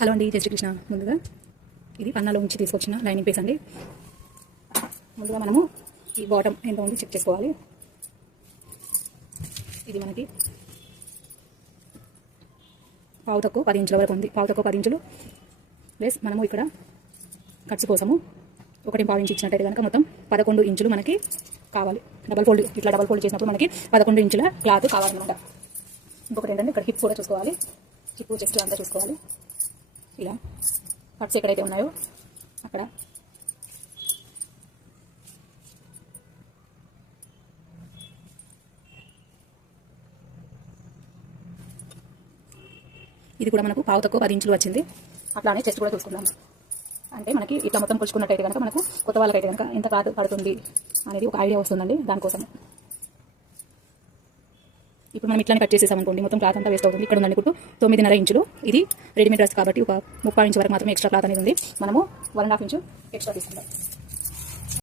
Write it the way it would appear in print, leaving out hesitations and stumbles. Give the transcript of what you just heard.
Hello అండి, జై శ్రీకృష్ణ. ముందుగా ఇది పన్నాలో ఉంచి తీసుకొచ్చిన లైనింగ్ పీస్ అండి. ముందుగా మనము ఈ బాటమ్ ఎంత ఉంది చెక్ చేసుకోవాలి. ఇది మనకి పావు తక్కువ 10 ఇంచుల వరకు ఉంది. పావు తక్కువ 10 ఇంచులు ప్లస్ మనము ఇక్కడ ఖర్చు కోసము 1.5 ఇంచు ఇచ్చినట్టయితే కనుక మొత్తం 11 ఇంచులు మనకి కావాలి. డబల్ ఫోల్డ్ చేసినప్పుడు మనకి 11 ఇంచుల క్లాత్ కావాలన్నమాట. ఇంకొకటి ఏంటంటే ఇక్కడ హిప్ కూడా చూసుకోవాలి. హిప్ చెస్ట్ అంతా చూసుకోవాలి. ఇలా కట్స్ ఎక్కడైతే ఉన్నాయో అక్కడ ఇది కూడా మనకు పావు తక్కువ 10 ఇంచులు వచ్చింది. అట్లానే చెస్ట్ కూడా చూసుకుందాం. అంటే మనకి ఇట్లా మొత్తం కొలుచుకున్నట్టయితే కనుక మనకు కొత్త వాళ్ళకైతే కనుక ఎంత క్లాత్ పడుతుంది అనేది ఒక ఐడియా వస్తుందండి. దానికోసం ఇప్పుడు మనం ఇట్లానే కట్ చేసేసామనుకోండి, మొత్తం క్లాత్ అంతా వేస్ట్ అవుతుంది. ఇక్కడ ఉందండి ఇప్పుడు 9.5 ఇంచులు. ఇది రెడీమేడ్ డ్రెస్ కాబట్టి ఒక 30 ఇంచు వరకు మాత్రమే ఎక్స్ట్రా క్లాత్ అనేది ఉంది. మనము 1.5 ఇంచు ఎక్స్ట్రా తీసుకుందాం.